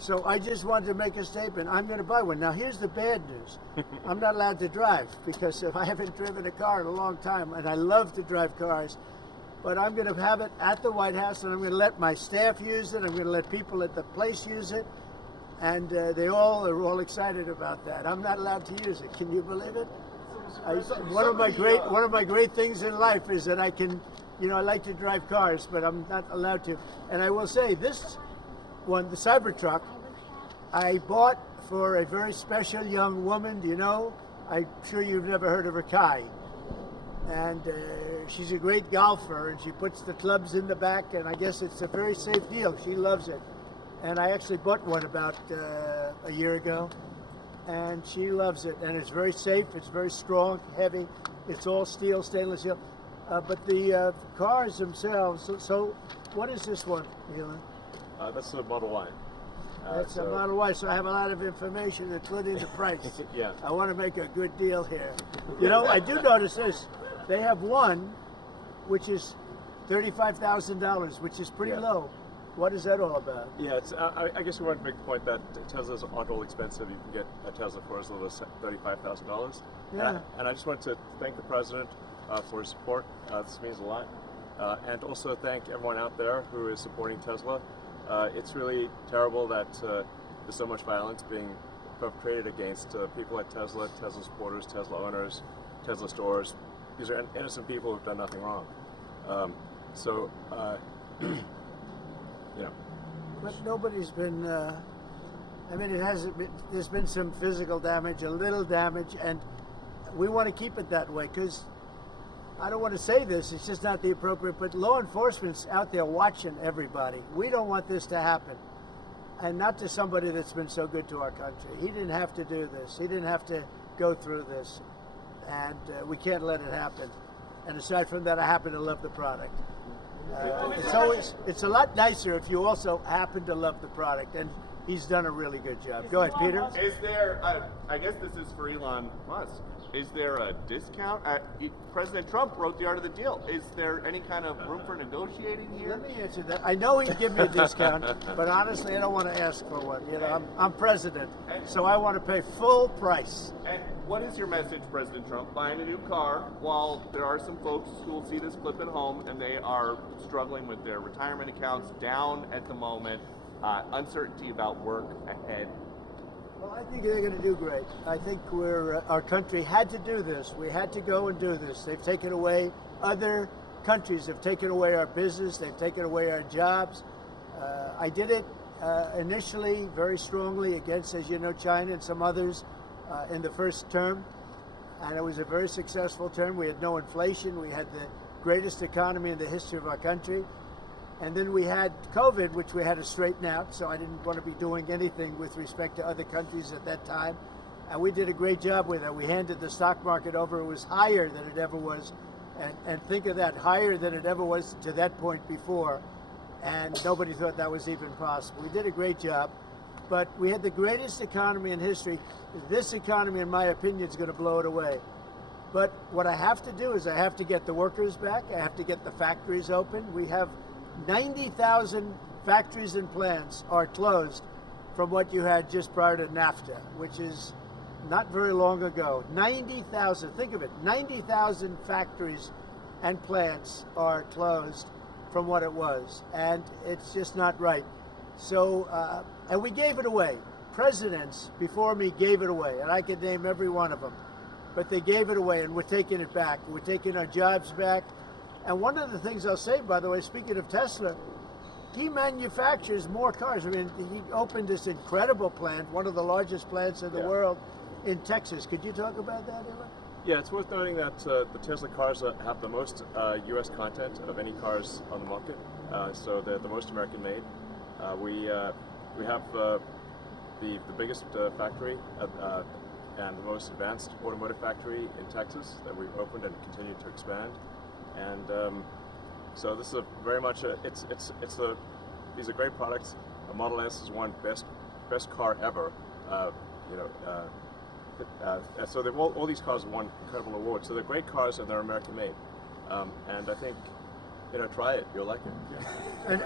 So I just wanted to make a statement. I'm going to buy one. Now, here's the bad news. I'm not allowed to drive because if I haven't driven a car in a long time, and I love to drive cars, but I'm going to have it at the White House, and I'm going to let my staff use it. I'm going to let people at the place use it, and they all are all excited about that. I'm not allowed to use it. Can you believe it? One of my great things in life is that I can, I like to drive cars, but I'm not allowed to. And I will say this one, the Cybertruck, I bought for a very special young woman. Do you know? I'm sure you've never heard of her, Kai. And she's a great golfer, and she puts the clubs in the back, and I guess it's a very safe deal. She loves it. And I actually bought one about a year ago, and she loves it. And it's very safe, it's very strong, heavy. It's all steel, stainless steel. But the cars themselves, so what is this one, Elon? That's a Model Y. That's a Model Y, so I have a lot of information, including the price. Yeah. I want to make a good deal here. I do notice this. They have one, which is $35,000, which is pretty low. What is that all about? Yeah, it's, I guess we want to make the point that Teslas aren't all expensive. You can get a Tesla for as little as $35,000. Yeah. And I just want to thank the president for his support. This means a lot. And also thank everyone out there who is supporting Tesla. It's really terrible that there's so much violence being perpetrated against people like Tesla, Tesla supporters, Tesla owners, Tesla stores. These are innocent people who've done nothing wrong. But nobody's been, it hasn't been, there's been some physical damage, a little damage, and we want to keep it that way because I don't want to say this, it's just not the appropriate, but law enforcement's out there watching everybody. We don't want this to happen. And not to somebody that's been so good to our country. He didn't have to do this. He didn't have to go through this. And we can't let it happen. And aside from that, I happen to love the product. It's a lot nicer if you also happen to love the product. And he's done a really good job. Go ahead, Peter. Is there, I guess this is for Elon Musk, is there a discount? President Trump wrote the art of the deal. Is there any kind of room for negotiating here? Let me answer that. I know he'd give me a discount, but honestly, I don't want to ask for one. I'm president, so I want to pay full price. And what is your message, President Trump? Buying a new car while there are some folks who will see this clip at home and they are struggling with their retirement accounts down at the moment, uncertainty about work ahead. Well, I think they're going to do great. I think our country had to do this. We had to go and do this. They've taken away, other countries have taken away our business. They've taken away our jobs. I did it initially very strongly against, as you know, China and some others in the first term. And it was a very successful term. We had no inflation. We had the greatest economy in the history of our country. And then we had COVID, which we had to straighten out, so I didn't want to be doing anything with respect to other countries at that time. And we did a great job with it. We handed the stock market over. It was higher than it ever was. And think of that, higher than it ever was to that point before. And nobody thought that was even possible. We did a great job. But we had the greatest economy in history. This economy, in my opinion, is going to blow it away. But what I have to do is I have to get the workers back. I have to get the factories open. We have 90,000 factories and plants are closed from what you had just prior to NAFTA, which is not very long ago. 90,000, think of it, 90,000 factories and plants are closed from what it was, and it's just not right. So, and we gave it away. Presidents before me gave it away, and I could name every one of them, but they gave it away, and we're taking it back. We're taking our jobs back. And one of the things I'll say, by the way, speaking of Tesla, he manufactures more cars. I mean, he opened this incredible plant, one of the largest plants in the world, in Texas. Could you talk about that, Elon? Yeah, it's worth noting that the Tesla cars have the most U.S. content of any cars on the market. So they're the most American made. We have the biggest factory and the most advanced automotive factory in Texas that we've opened and continue to expand. And so this is very much these are great products. The Model S is one best car ever. So all these cars have won incredible awards. So they're great cars and they're American made. And I think try it, you'll like it.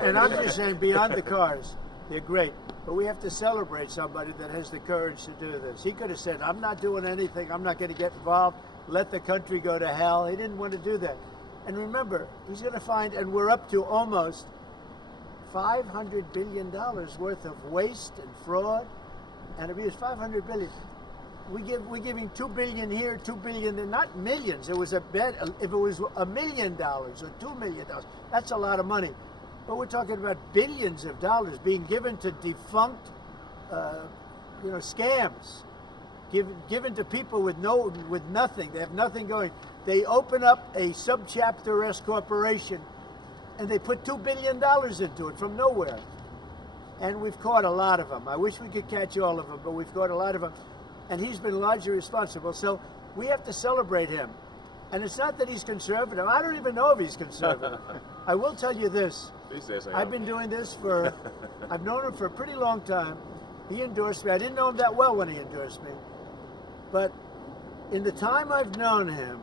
And I'm just saying, beyond the cars, They're great. But we have to celebrate somebody that has the courage to do this. He could have said, I'm not doing anything. I'm not going to get involved. Let the country go to hell. He didn't want to do that. And remember, he's going to find, and we're up to almost $500 billion worth of waste and fraud and abuse. $500 billion. We're giving $2 billion here, $2 billion there, not millions. It was a bet. If it was $1 million or $2 million, that's a lot of money. But we're talking about billions of dollars being given to defunct, scams, given to people with nothing. They have nothing going. They open up a subchapter S corporation, and they put $2 billion into it from nowhere. And we've caught a lot of them. I wish we could catch all of them, but we've caught a lot of them. And he's been largely responsible. So we have to celebrate him. And it's not that he's conservative. I don't even know if he's conservative. I will tell you this. These days I've been doing this I've known him for a pretty long time. He endorsed me. I didn't know him that well when he endorsed me. But in the time I've known him,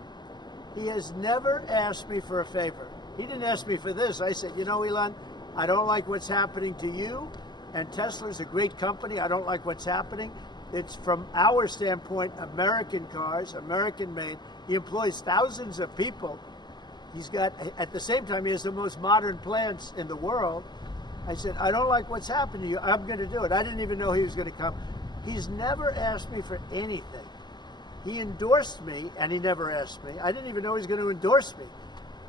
he has never asked me for a favor. He didn't ask me for this. I said, Elon, I don't like what's happening to you. And Tesla's a great company. I don't like what's happening. It's, from our standpoint, American cars, American made. He employs thousands of people. He's got, at the same time, he has the most modern plants in the world. I said, I don't like what's happened to you. I'm going to do it. I didn't even know he was going to come. He's never asked me for anything. He endorsed me, and he never asked me. I didn't even know he was going to endorse me.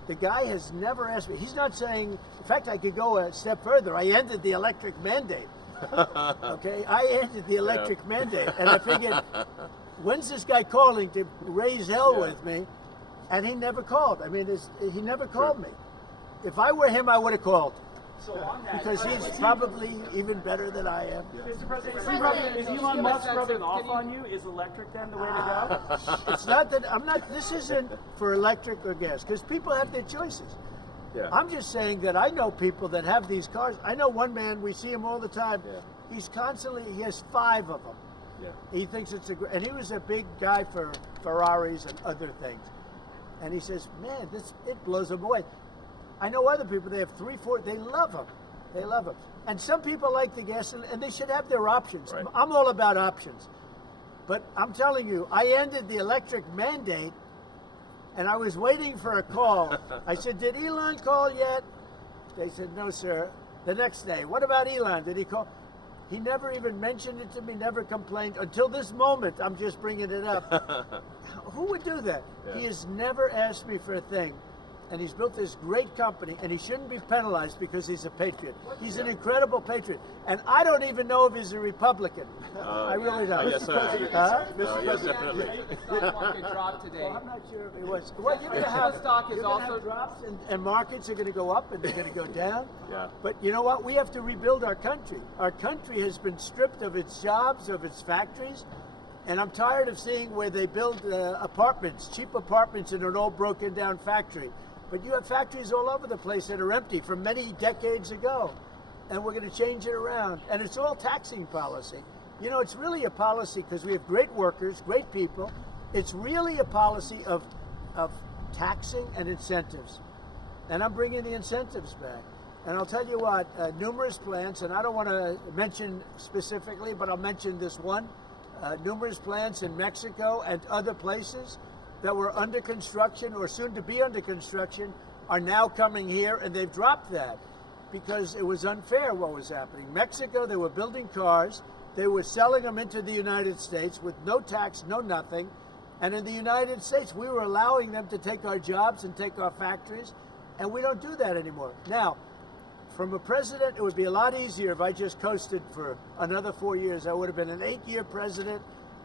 The guy has never asked me. He's not saying, in fact, I could go a step further. I ended the electric mandate. Okay, I ended the electric mandate, and I figured, when's this guy calling to raise hell with me? And he never called. I mean, he never called me. If I were him, I would have called. So on that, because he's probably even better than I am. Mr. President, is Elon Musk rubbing off on you? Is electric then the way to go? It's not that this isn't for electric or gas, because people have their choices. Yeah. I'm just saying that I know people that have these cars. I know one man, we see him all the time. Yeah. He has 5 of them. Yeah. He thinks it's and he was a big guy for Ferraris and other things. And he says, man, it blows him away. I know other people, they have 3, 4, they love them. They love them. And some people like the gas, and they should have their options. Right. I'm all about options. But I'm telling you, I ended the electric mandate, and I was waiting for a call. I said, did Elon call yet? They said, no, sir. The next day, what about Elon? Did he call? He never even mentioned it to me, never complained. Until this moment, I'm just bringing it up. Who would do that? Yeah. He has never asked me for a thing. And he's built this great company, and he shouldn't be penalized because he's a patriot. He's an incredible patriot. And I don't even know if he's a Republican. I really don't. Yes, sir. Yes, definitely. Stock market dropped today. Well, I'm not sure if it was. Well, you're going to have stock is also drops, and markets are going to go up, and they're going to go down. Yeah. But you know what? We have to rebuild our country. Our country has been stripped of its jobs, of its factories. And I'm tired of seeing where they build apartments, cheap apartments in an old broken down factory. But you have factories all over the place that are empty from many decades ago. And we're going to change it around. And it's all taxing policy. You know, it's really a policy because we have great workers, great people. It's really a policy of taxing and incentives. And I'm bringing the incentives back. And I'll tell you what, numerous plants, and I don't want to mention specifically, but I'll mention this one. Numerous plants in Mexico and other places that were under construction or soon to be under construction are now coming here, and they've dropped that because it was unfair what was happening. Mexico, they were building cars, they were selling them into the United States with no tax, no nothing, and in the United States, we were allowing them to take our jobs and take our factories, and we don't do that anymore. Now, from a president, it would be a lot easier if I just coasted for another 4 years. I would have been an 8-year president.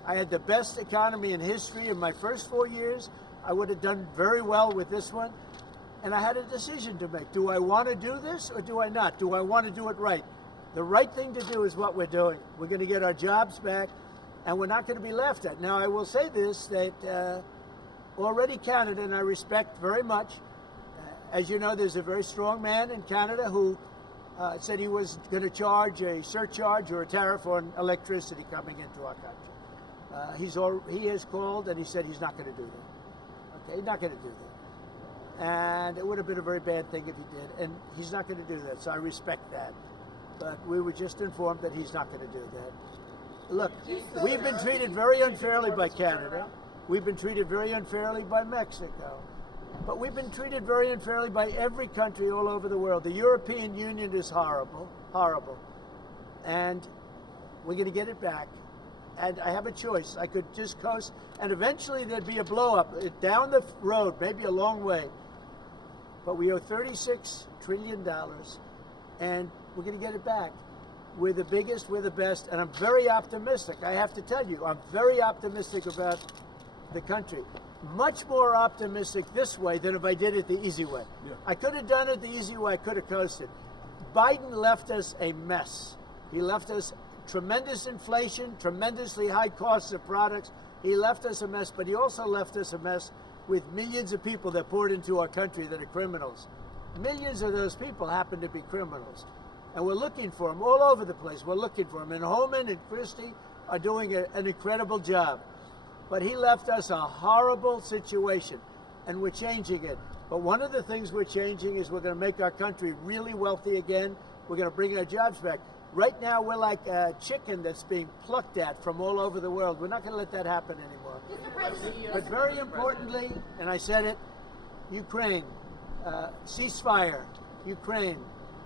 I had the best economy in history in my first 4 years. I would have done very well with this one. And I had a decision to make. Do I want to do this or do I not? Do I want to do it right? The right thing to do is what we're doing. We're going to get our jobs back, and we're not going to be laughed at. Now, I will say this, that already Canada, and I respect very much, as you know, there's a very strong man in Canada who said he was going to charge a surcharge or a tariff on electricity coming into our country. He has called and he said he's not going to do that. Okay, he's not going to do that. And it would have been a very bad thing if he did. And he's not going to do that, so I respect that. but we were just informed that he's not going to do that. Look, we've been treated very unfairly by Canada. We've been treated very unfairly by Mexico. But we've been treated very unfairly by every country all over the world. The European Union is horrible, horrible. And we're going to get it back. And I have a choice. I could just coast, and eventually there'd be a blow-up down the road, maybe a long way. But we owe $36 trillion, and we're going to get it back. We're the biggest, we're the best, and I'm very optimistic. I have to tell you, I'm very optimistic about the country. Much more optimistic this way than if I did it the easy way. Yeah. I could have done it the easy way, I could have coasted. Biden left us a mess. He left us tremendous inflation, tremendously high costs of products. He left us a mess, but he also left us a mess with millions of people that poured into our country that are criminals. Millions of those people happen to be criminals. And we're looking for them all over the place. We're looking for them. And Homan and Christie are doing an incredible job. But he left us a horrible situation, and we're changing it. But one of the things we're changing is we're going to make our country really wealthy again. We're going to bring our jobs back. Right now, we're like a chicken that's being plucked at from all over the world. We're not going to let that happen anymore. But very importantly, and I said it, Ukraine, ceasefire. Ukraine,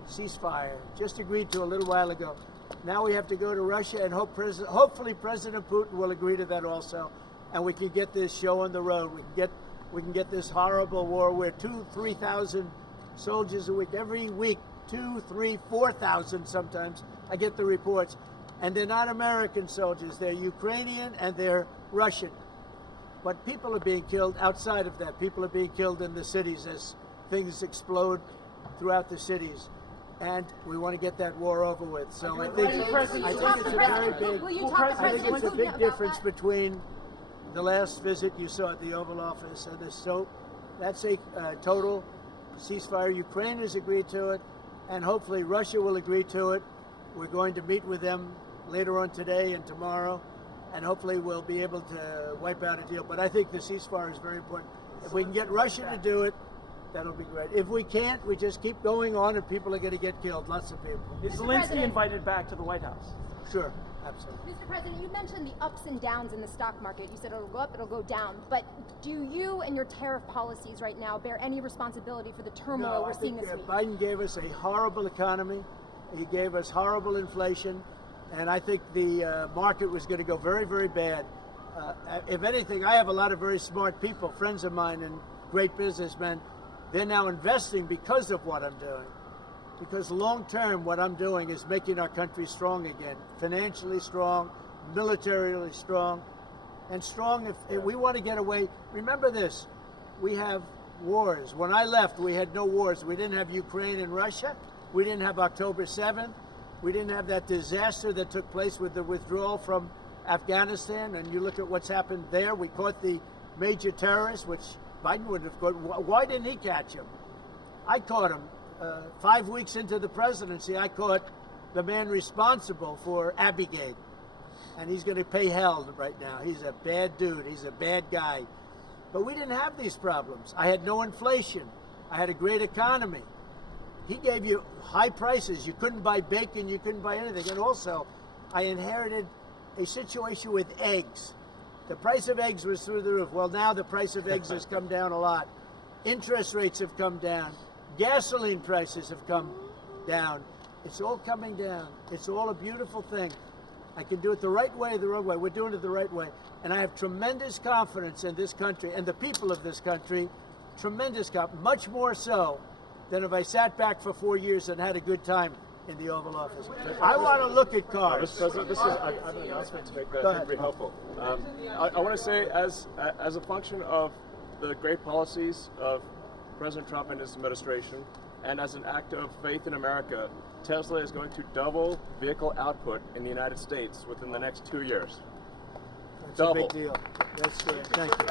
ceasefire. Just agreed to a little while ago. Now we have to go to Russia, and hopefully President Putin will agree to that also, and we can get this show on the road. We can get this horrible war where 2,000-3,000 soldiers a week, every week, 2,000, 3,000, 4,000 sometimes. I get the reports. And they're not American soldiers. They're Ukrainian and they're Russian. But people are being killed outside of that. People are being killed in the cities as things explode throughout the cities. And we want to get that war over with. So I think it's a big difference between the last visit you saw at the Oval Office and this. So that's a total ceasefire. Ukraine has agreed to it, and hopefully Russia will agree to it. We're going to meet with them later on today and tomorrow, and hopefully we'll be able to wipe out a deal. But I think the ceasefire is very important. If we can get Russia to do it, that'll be great. If we can't, we just keep going on, and people are going to get killed. Lots of people. Is Zelensky invited back to the White House? Sure, absolutely. Mr. President, you mentioned the ups and downs in the stock market. You said it'll go up, it'll go down. But do you and your tariff policies right now bear any responsibility for the turmoil we're seeing this week? Biden gave us a horrible economy. He gave us horrible inflation. And I think the market was going to go very, very bad. If anything, I have a lot of very smart people, friends of mine and great businessmen. They're now investing because of what I'm doing. Because long term, what I'm doing is making our country strong again. Financially strong, militarily strong, and strong if we want to get away. Remember this, we have wars. When I left, we had no wars. We didn't have Ukraine and Russia. We didn't have October 7th. We didn't have that disaster that took place with the withdrawal from Afghanistan. And you look at what's happened there. We caught the major terrorist, which Biden wouldn't have caught. Why didn't he catch him? I caught him. 5 weeks into the presidency, I caught the man responsible for Abiegate. And he's going to pay hell right now. He's a bad dude. He's a bad guy. But we didn't have these problems. I had no inflation. I had a great economy. He gave you high prices. You couldn't buy bacon. You couldn't buy anything. And also, I inherited a situation with eggs. The price of eggs was through the roof. Well, now the price of eggs has come down a lot. Interest rates have come down. Gasoline prices have come down. It's all coming down. It's all a beautiful thing. I can do it the right way or the wrong way. We're doing it the right way. And I have tremendous confidence in this country and the people of this country. Tremendous confidence. Much more so than if I sat back for 4 years and had a good time in the Oval Office. I want to look at cars. Mr. President, I have an announcement to make that I think will be helpful. I want to say, as a function of the great policies of President Trump and his administration, and as an act of faith in America, Tesla is going to double vehicle output in the United States within the next 2 years. That's double. a big deal. That's great. Thank you.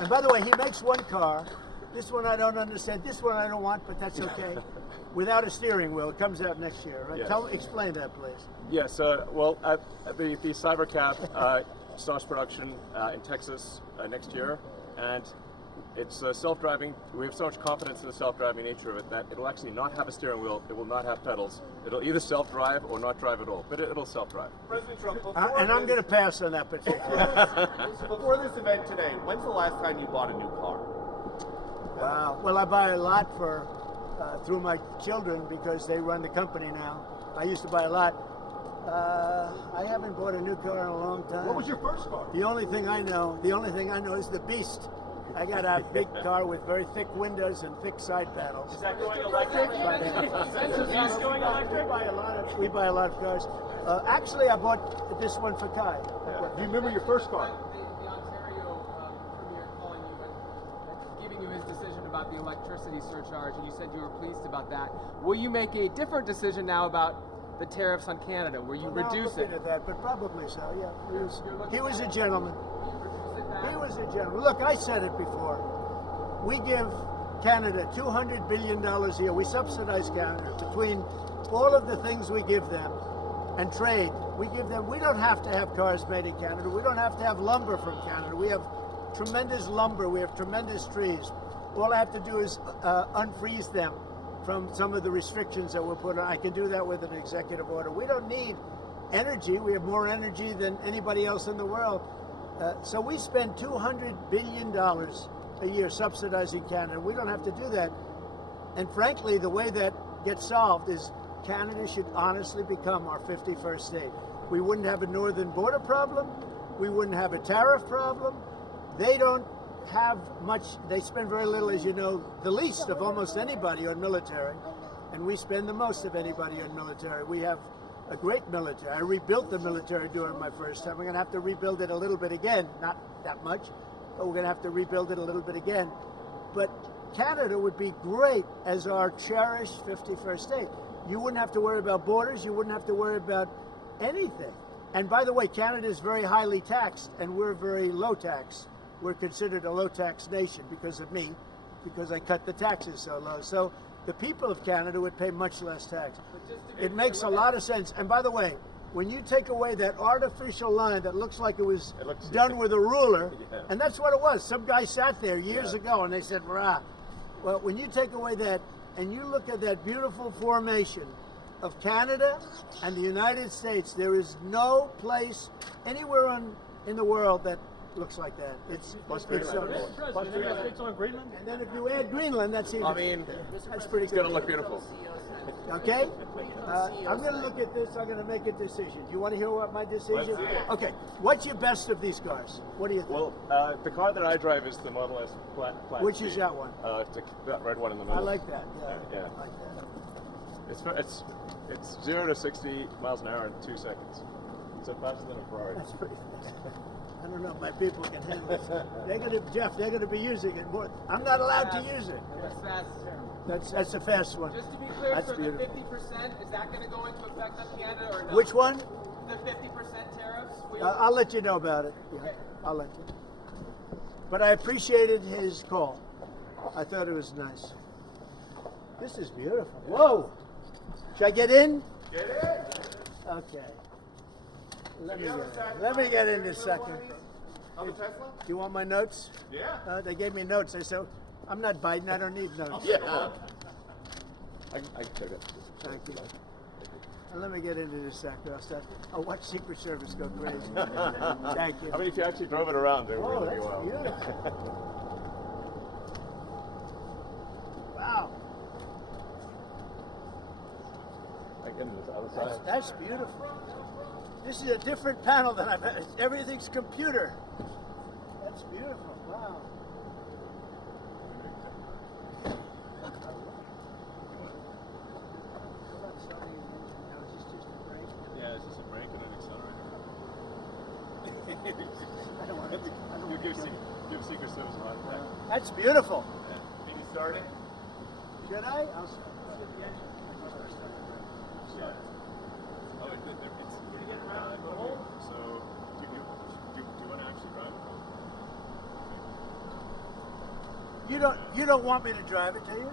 And by the way, he makes one car. This one I don't understand. This one I don't want, but that's okay. Without a steering wheel. It comes out next year, right? Yes. Explain that, please. Yes. Well, the Cybercab starts production in Texas next year, and It's self-driving. We have so much confidence in the self-driving nature of it that it'll actually not have a steering wheel. It will not have pedals. It'll either self-drive or not drive at all. But it'll self-drive. President Trump, And I'm going to pass on that particular. before this event today, when's the last time you bought a new car? Wow. Well, I buy a lot for through my children because they run the company now. I used to buy a lot. I haven't bought a new car in a long time. What was your first car? The only thing I know is the Beast. I got a big car with very thick windows and thick side panels. Is that going electric? Is the Beast going electric? We buy a lot of cars. Actually, I bought this one for Kai. Do you remember your first car? The Ontario Premier calling you and giving you his decision about the electricity surcharge, and you said you were pleased about that. Will you make a different decision now about the tariffs on Canada? Will you reduce it? At that, but probably so. Yeah, he was a gentleman. Will you reduce it back? He was a gentleman. Look, I said it before. We give Canada $200 billion a year. We subsidize Canada between all of the things we give them and trade. We give them. We don't have to have cars made in Canada. We don't have to have lumber from Canada. We have tremendous lumber. We have tremendous trees. All I have to do is unfreeze them from some of the restrictions that were put on. I can do that with an executive order. We don't need energy. We have more energy than anybody else in the world. So we spend $200 billion a year subsidizing Canada. We don't have to do that. And frankly, the way that gets solved is Canada should honestly become our 51st state. We wouldn't have a northern border problem. We wouldn't have a tariff problem. They don't have much, they spend very little, as you know, the least of almost anybody on military, and we spend the most of anybody on military. We have a great military. I rebuilt the military during my first time. We're going to have to rebuild it a little bit again, not that much, but we're going to have to rebuild it a little bit again. But Canada would be great as our cherished 51st state. You wouldn't have to worry about borders. You wouldn't have to worry about anything. And by the way, Canada is very highly taxed, and we're very low tax. We're considered a low tax nation because of me, because I cut the taxes so low. So the people of Canada would pay much less tax. It makes a lot of sense. And by the way, when you take away that artificial line that looks like it was done with a ruler, and that's what it was. Some guy sat there years ago and they said, "Rah." Well, when you take away that and you look at that beautiful formation of Canada and the United States, there is no place anywhere in the world that looks like that. It's on Greenland? and then if you add Greenland, that's even. That's pretty good. It's going to look beautiful. Okay, I'm going to look at this. I'm going to make a decision. Do you want to hear what my decision? Okay, what's your best of these cars? What do you think? Well, the car that I drive is the Model S Plaid Which C. is that one? That red one in the middle. I like that. Yeah, Yeah. I like that. It's 0 to 60 miles an hour in 2 seconds. So faster than a Ferrari. That's pretty fast. I don't know if my people can handle this. They're going to be using it more. I'm not allowed to use it. That's fast. That's a fast one. Just to be clear, That's for beautiful. the 50%, is that going to go into effect on Canada or no? Which one? The 50% tariffs? I'll let you know about it. Yeah, Okay. I'll let you. But I appreciated his call. I thought it was nice. This is beautiful. Whoa! Should I get in? Get in. Okay. Let me get in this second. On the Tesla? Do you want my notes? Yeah. They gave me notes. I said, I'm not Biden. I don't need notes. Yeah. I can check it. Thank you. And let me get into this sector. I'll watch Secret Service go crazy. Thank you. I mean, if you actually drove it around, it would Oh, really be that's wild. beautiful. Wow. I get into the other side. That's beautiful. This is a different panel than I've had. Everything's computer. That's beautiful. Wow. Yeah, it's just a brake and an accelerator. I don't want to. You give Secret Service a lot of time. That's beautiful. Can you start it? Should I? I'll start. Oh, it's so do you want to actually drive it? You don't want me to drive it, do you?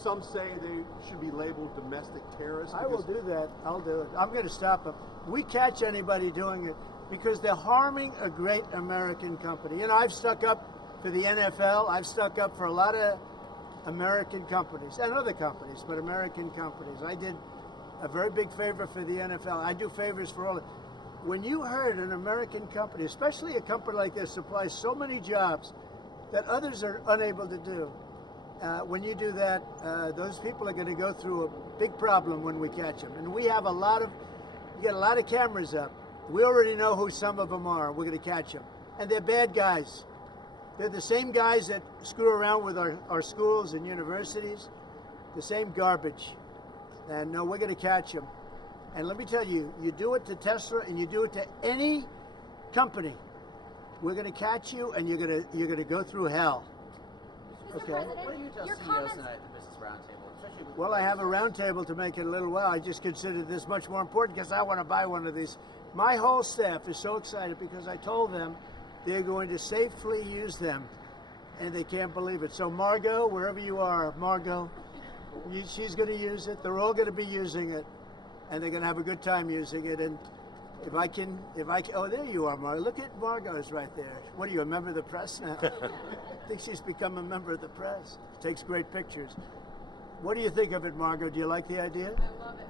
some say they should be labeled domestic terrorists. I will do that. I'll do it. I'm going to stop them. We catch anybody doing it because they're harming a great American company. You know, I've stuck up for the NFL. I've stuck up for a lot of American companies and other companies, but American companies. I did a very big favor for the NFL. I do favors for all. When you heard an American company, especially a company like this, supplies so many jobs that others are unable to do, when you do that, those people are going to go through a big problem when we catch them. And we have you get a lot of cameras up. We already know who some of them are. We're going to catch them. And they're bad guys. They're the same guys that screw around with our schools and universities, the same garbage. And no, we're going to catch them. And let me tell you, you do it to Tesla and you do it to any company, we're going to catch you and you're going to go through hell. Okay. What do you tell CEOs tonight at the Business Roundtable? Especially with Well, I have a roundtable to make it a little while. I just considered this much more important because I want to buy one of these. My whole staff is so excited because I told them they're going to safely use them, and they can't believe it. So Margot, wherever you are, Margot, she's going to use it. They're all going to be using it, and they're going to have a good time using it. And if I can, oh, there you are, Margot. Look at Margot's right there. What are you, a member of the press now? I think she's become a member of the press. Takes great pictures. What do you think of it, Margot? Do you like the idea? I love it.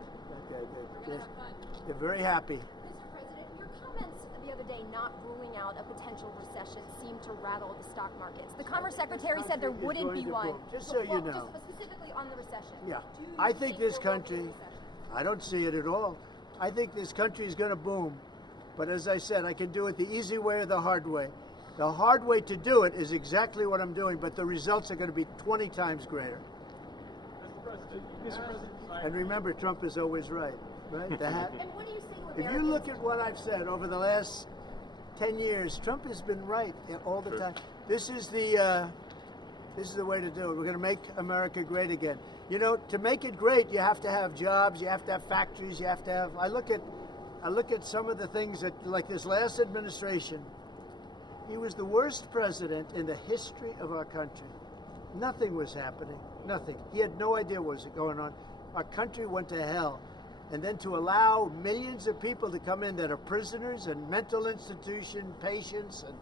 Okay, We're good. gonna have fun. They're very happy. Mr. President, your comments the other day not ruling out a potential recession seemed to rattle the stock markets. The Commerce Secretary said there wouldn't be one. Just so you know. Just specifically on the recession. Yeah. Do you I think this there will be a country, recession? I don't see it at all. I think this country is going to boom. But as I said, I can do it the easy way or the hard way. The hard way to do it is exactly what I'm doing, but the results are going to be 20 times greater. Mr. President, And remember, Trump is always right, right? And what do you say to If you Americans? look at what I've said over the last 10 years, Trump has been right all the time. This is the way to do it. We're going to make America great again. You know, to make it great, you have to have jobs, you have to have factories, you have to have. I look at some of the things that, like this last administration, he was the worst president in the history of our country. Nothing was happening. Nothing. He had no idea what was going on. Our country went to hell. And then to allow millions of people to come in that are prisoners and mental institution patients and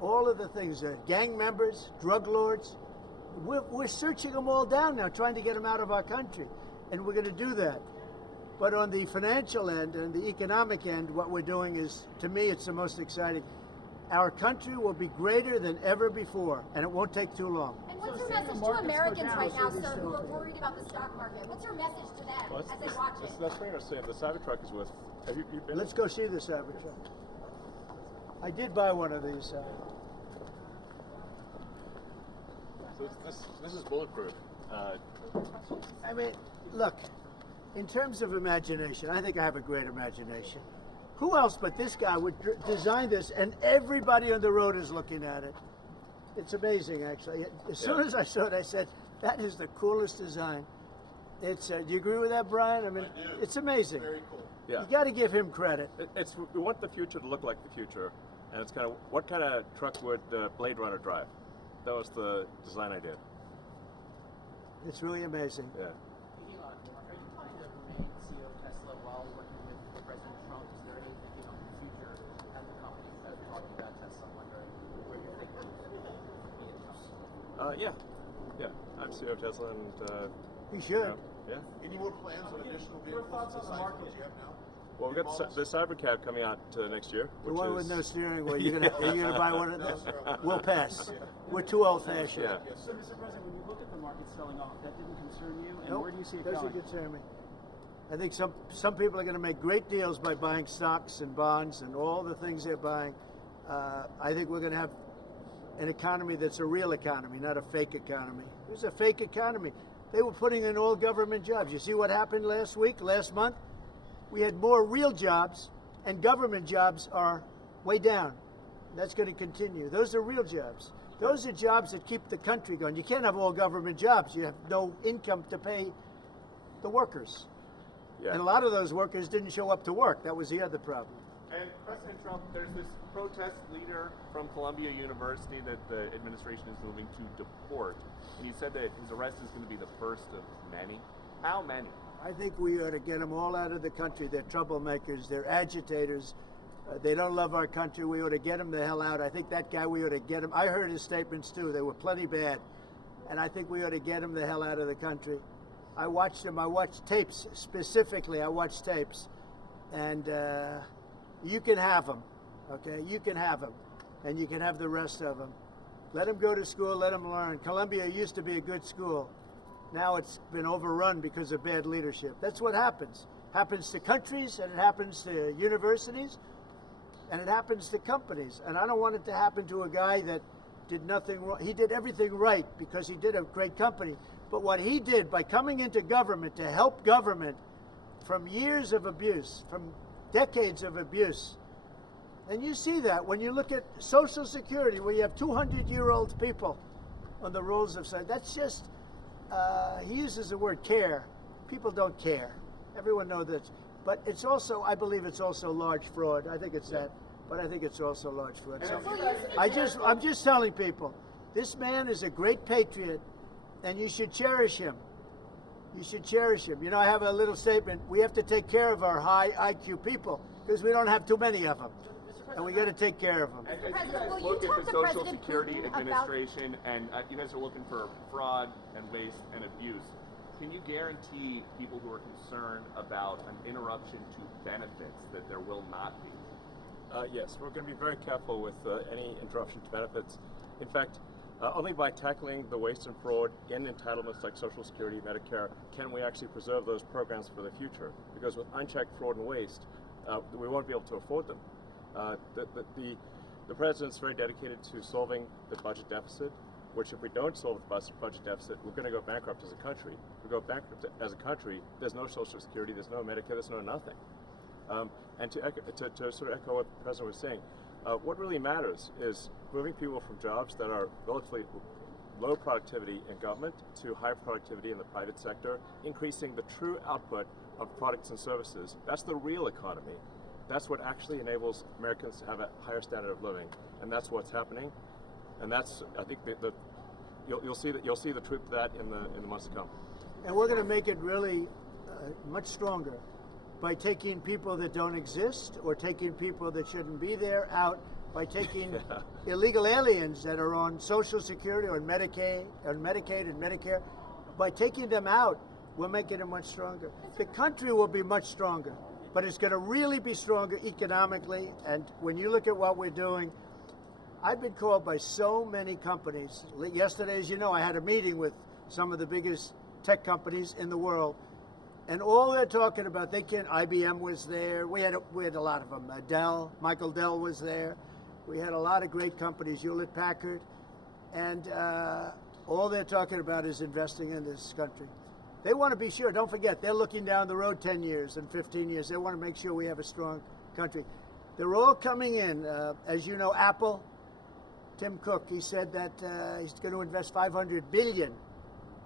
all of the things, gang members, drug lords, we're searching them all down now, trying to get them out of our country. And we're going to do that. But on the financial end and the economic end, what we're doing is, to me, it's the most exciting. Our country will be greater than ever before, and it won't take too long. And what's your message to Americans right now, sir, who are worried about the stock market? What's your message to them Well, as they watch it? that's pretty much it. The Cybertruck is with. Have you been? Let's go see the Cybertruck. I did buy one of these. So this is bulletproof. I mean, look, in terms of imagination, I think I have a great imagination. Who else but this guy would design this, and everybody on the road is looking at it? It's amazing, actually. As soon as I saw it, I said, that is the coolest design. It's. Do you agree with that, Brian? I mean, it's amazing. Very cool. Yeah. You got to give him credit. We want the future to look like the future, and it's kind of what kind of truck would Blade Runner drive? That was the design idea. It's really amazing. Yeah. Elon, are you planning to remain CEO of Tesla while working with President Trump? Is there any thinking on the future at the company? You guys are talking about Tesla. I'm wondering where you're thinking Yeah. I'm CEO of Tesla, and He should. yeah. Any more plans on additional vehicles besides what you have now? Well, we've got the Cybercab coming out next year. The which one is, with no steering wheel. Are you gonna buy one of those? We'll pass. We're too old-fashioned. Yeah. So, Mr. President, when you look at the market selling off, that didn't concern you, and Nope, where do you see it doesn't going? concern me. I think some people are going to make great deals by buying stocks and bonds and all the things they're buying. I think we're going to have an economy that's a real economy, not a fake economy. It was a fake economy. They were putting in all government jobs. You see what happened last month? We had more real jobs, and government jobs are way down. That's going to continue. Those are real jobs. Those are jobs that keep the country going. You can't have all government jobs. You have no income to pay the workers. Yeah. And a lot of those workers didn't show up to work. That was the other problem. And President Trump, there's this protest leader from Columbia University that the administration is moving to deport. And he said that his arrest is going to be the first of many. How many? I think we ought to get them all out of the country. They're troublemakers. They're agitators. They don't love our country. We ought to get them the hell out. I think that guy, we ought to get him. I heard his statements too. They were plenty bad. And I think we ought to get him the hell out of the country. I watched him. I watched tapes specifically. I watched tapes. And you can have them, okay? You can have them. And you can have the rest of them. Let them go to school. Let them learn. Columbia used to be a good school. Now it's been overrun because of bad leadership. That's what happens. Happens to countries, and it happens to universities, and it happens to companies. And I don't want it to happen to a guy that did nothing wrong. He did everything right because he did a great company. But what he did by coming into government to help government from years of abuse, from decades of abuse, and you see that when you look at Social Security, where you have 200-year-old people on the rolls of society. That's just, he uses the word care. People don't care. Everyone knows that. But it's also, I believe it's also large fraud. I think it's that. But I think it's also large fraud. So I'm just telling people, this man is a great patriot, and you should cherish him. You should cherish him. You know, I have a little statement. We have to take care of our high IQ people because we don't have too many of them. And we got to take care of them. As you guys look at the Social Security Administration, and you guys are looking for fraud and waste and abuse, can you guarantee people who are concerned about an interruption to benefits that there will not be? Yes, we're going to be very careful with any interruption to benefits. In fact, only by tackling the waste and fraud in entitlements like Social Security, Medicare, can we actually preserve those programs for the future. Because with unchecked fraud and waste, we won't be able to afford them. The president's very dedicated to solving the budget deficit, which if we don't solve the budget deficit, we're going to go bankrupt as a country. If we go bankrupt as a country, there's no Social Security, there's no Medicare, there's no nothing. And to sort of echo what the president was saying, what really matters is moving people from jobs that are relatively low productivity in government to high productivity in the private sector, increasing the true output of products and services. That's the real economy. That's what actually enables Americans to have a higher standard of living, and that's what's happening. And that's, I think, you'll see the truth of that in the months to come. And we're going to make it really much stronger by taking people that don't exist or taking people that shouldn't be there out, by taking illegal aliens that are on Social Security or Medicaid and Medicare. By taking them out, we're making it much stronger. The country will be much stronger, but it's going to really be stronger economically. And when you look at what we're doing, I've been called by so many companies. Yesterday, as you know, I had a meeting with some of the biggest tech companies in the world, and all they're talking about, IBM was there. We had a lot of them. Michael Dell was there. We had a lot of great companies, Hewlett-Packard, and all they're talking about is investing in this country. They want to be sure. Don't forget, they're looking down the road 10 years and 15 years. They want to make sure we have a strong country. They're all coming in. As you know, Apple, Tim Cook, he said that he's going to invest $500 billion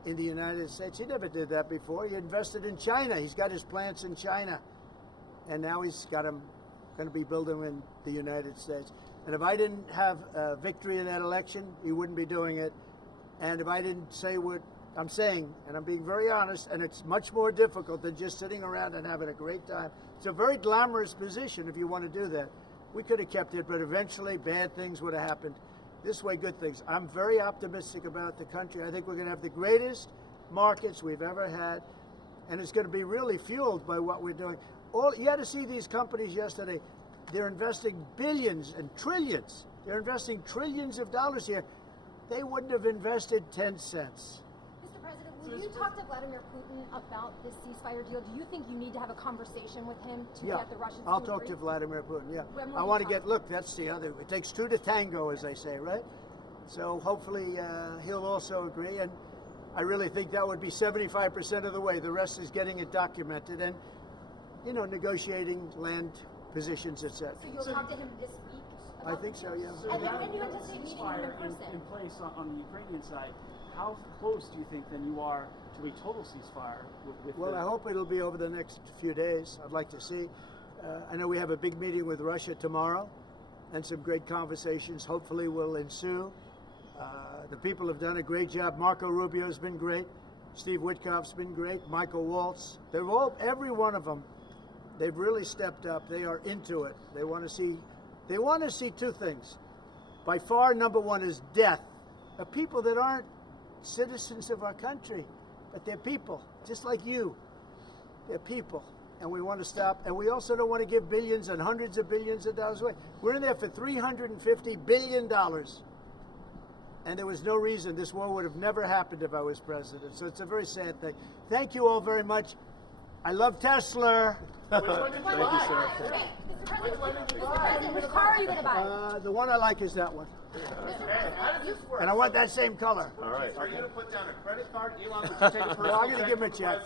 in the United States. He never did that before. He invested in China. He's got his plants in China. And now he's got them going to be building in the United States. And if I didn't have victory in that election, he wouldn't be doing it. And if I didn't say what I'm saying, and I'm being very honest, and it's much more difficult than just sitting around and having a great time. It's a very glamorous position if you want to do that. We could have kept it, but eventually bad things would have happened. This way, good things. I'm very optimistic about the country. I think we're going to have the greatest markets we've ever had, and it's going to be really fueled by what we're doing. You had to see these companies yesterday. They're investing billions and trillions. They're investing trillions of dollars here. They wouldn't have invested 10 cents. Mr. President, will you talk to Vladimir Putin about this ceasefire deal? Do you think you need to have a conversation with him to get the Russians to agree? I'll talk to Vladimir Putin, yeah. I want to look, that's the other, it takes two to tango, as they say, right? So hopefully he'll also agree, and I really think that would be 75% of the way. The rest is getting it documented and, you know, negotiating land positions, etc. So you'll talk to him this week? I think so, yeah. So and when do you anticipate meeting him in person? In place on the Ukrainian side, how close do you think then you are to a total ceasefire? Well, I hope it'll be over the next few days. I'd like to see. I know we have a big meeting with Russia tomorrow, and some great conversations hopefully will ensue. The people have done a great job. Marco Rubio's been great. Steve Witkoff's been great. Michael Waltz. They're all, every one of them, they've really stepped up. They are into it. They want to see two things. By far, number one is death of people that aren't citizens of our country, but they're people, just like you. They're people, and we want to stop. And we also don't want to give billions and hundreds of billions of dollars away. We're in there for $350 billion. And there was no reason this war would have never happened if I was president. So it's a very sad thing. Thank you all very much. I love Tesla. Which one did you buy? Hey, Mr. President, which car are you going to buy? The one I like is that one. Hey, how does this work? And I want that same color. All right. Are you going to put down a credit card? Elon, would you take a personal No, I'm going to check give him a from the check.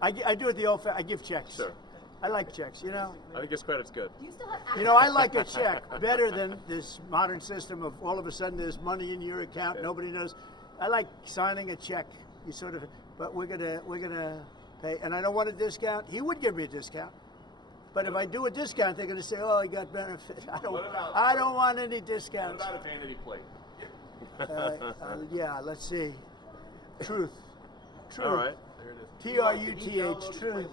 president? I do it the old I give checks. Sure. I like checks, you know. I think his credit's good. Do you still have You know, I like a check better than this modern system of all of a sudden there's money in your account, nobody knows. I like signing a check. You sort of, but we're gonna pay, and I don't want a discount. He would give me a discount, but if I do a discount, they're gonna say, "Oh, he got benefit." I don't want any What discounts. about a vanity plate? Yeah, let's see. Truth. Truth. All right. Truth. Truth.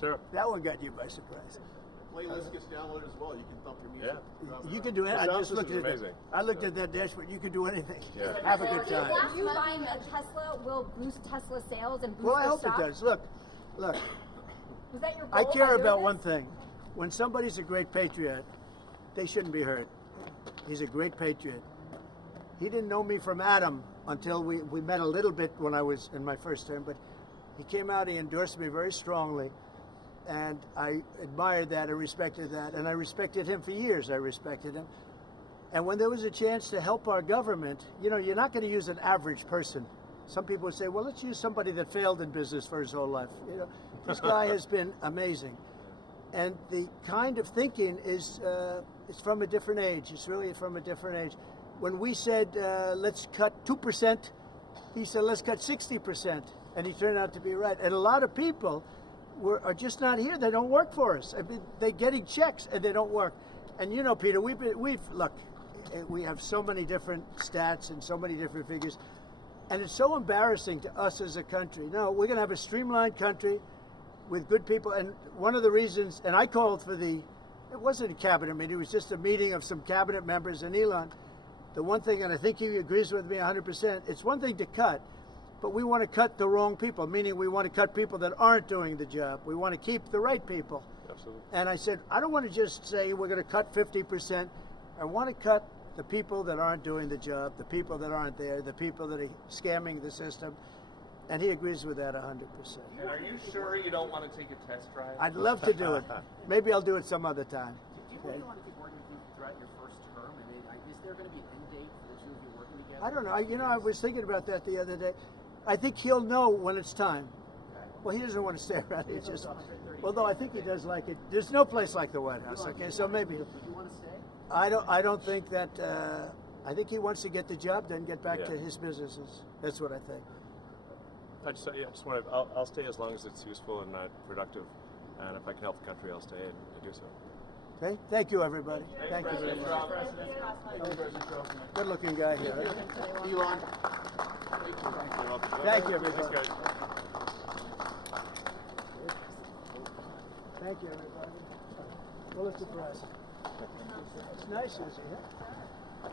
Sure. That one got you by surprise. Playlist gets downloaded as well. You can thump your music. Yeah. You can do it. I sound just looked system's at it. amazing. I looked at that dashboard. You can do anything. Yeah. Have a good time. You buying a Tesla will boost Tesla sales and boost Well, I the hope stock? it does. Look. Was that your goal I by care doing about this? one thing. When somebody's a great patriot, they shouldn't be hurt. He's a great patriot. He didn't know me from Adam until we met a little bit when I was in my first term, but he came out, he endorsed me very strongly, and I admired that and respected that, and I respected him for years. I respected him. And when there was a chance to help our government, you know, you're not going to use an average person. Some people would say, well, let's use somebody that failed in business for his whole life. You know, this guy has been amazing. And the kind of thinking is it's from a different age. It's really from a different age. When we said, let's cut 2%, he said, let's cut 60%. And he turned out to be right. And a lot of people are just not here. They don't work for us. I mean, they're getting checks and they don't work. And you know, Peter, look, we have so many different stats and so many different figures. And it's so embarrassing to us as a country. No, we're going to have a streamlined country with good people. And one of the reasons, and I called for it wasn't a cabinet meeting, it was just a meeting of some cabinet members and Elon. The one thing, and I think he agrees with me 100%, it's one thing to cut, but we want to cut the wrong people, meaning we want to cut people that aren't doing the job. We want to keep the right people. Absolutely. And I said, I don't want to just say we're going to cut 50%. I want to cut the people that aren't doing the job, the people that aren't there, the people that are scamming the system. And he agrees with that 100%. And are you sure you don't want to take a test drive? I'd love to do it. Maybe I'll do it some other time. Do you really want to keep working with you throughout your first term? I mean, is there going to be an end date for the two of you working together? I don't know. I was thinking about that the other day. I think he'll know when it's time. Well, he doesn't want to stay around. He's just, although I think he does like it. There's no place like the White House. Okay, so maybe. Do you want to stay? I don't think that. I think he wants to get the job done, get back to his businesses. That's what I think. I just want to. I'll stay as long as it's useful and productive, and if I can help the country, I'll stay and do so. Okay. Thank you, everybody. Thank you very much. Good-looking guy here. Right? Elon. Thank you, everybody. Thanks, guys. Thank you, everybody. Pulitzer Prize. It's nice, Susie. Huh?